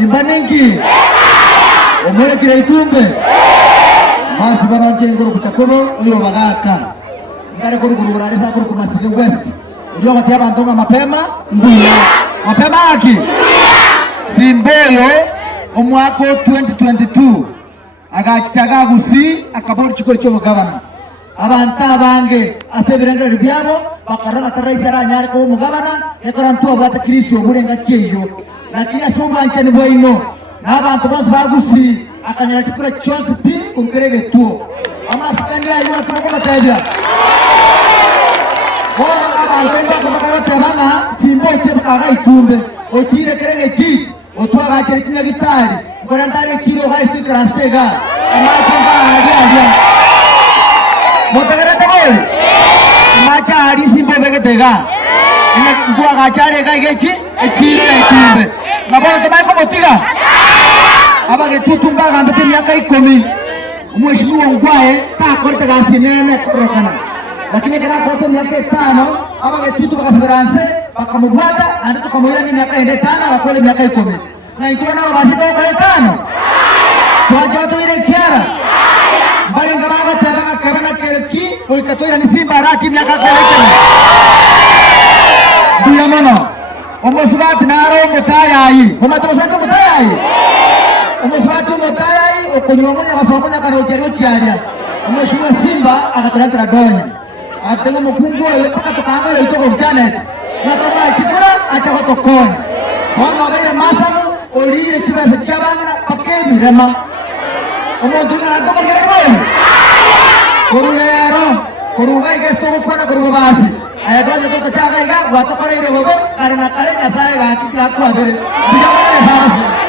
Imbaningi omwele kila itumbe masi bana chengoro kuchakono uyo bagaka ngare kuru kurarisa kuru kumasike west ndio kati abantu mapema ndio mapema haki Simbelo omwako 2022 agachichaga gusi akabori chiko cyo mugabana abantu abange asebirangere byabo bakarana taraisa ranyari ko mugabana ekorantu abata Kristo burenga cyeyo lakini asubanje ni boino n'abantu bose bagusi akanyara kikura cyose pi kunkerege tu amasikandi ayo ko batajya bona abantu bakaba bana simbo cyo bakaga itumbe okire kerege chi otwaga kire kinya gitari ngora ndare kiro hari tukarastega amachanga ajya motagara tabole macha hari simbo begetega ina ngwa gachare gagechi echiro itumbe nabona tabako motiga abage tutumba gambete miaka 10 umheshimiwa ngwae ta korte gasinene korokana lakini kana kote miaka 5 abage tutumba kasberanse bakamubwata andi tukamoya ni miaka 5 bakole miaka 10 na itwana babashita kwa 5 twaje to ile kiara bali ngaraga tanga kabana kereki oikatoira ni simba raki miaka 10 diyamana omusubati naro mutayayi omatobasatu mutayayi omusubati mutayayi okonyongona basokonya kana ochero chiaria omushuwa simba akataratra donya atengo mukungu oyo paka tokanga oyo itoko internet nakaba chikura acha kotokona bona obere masamu olire chibaze chabangana pakemirema omuntu ngana tokolere koyo korulero koruga igesto kwana koruga basi ayadwaje toka chaga iga watokole ile bobo karena kale nyasaye ga kwa bere bijamana basi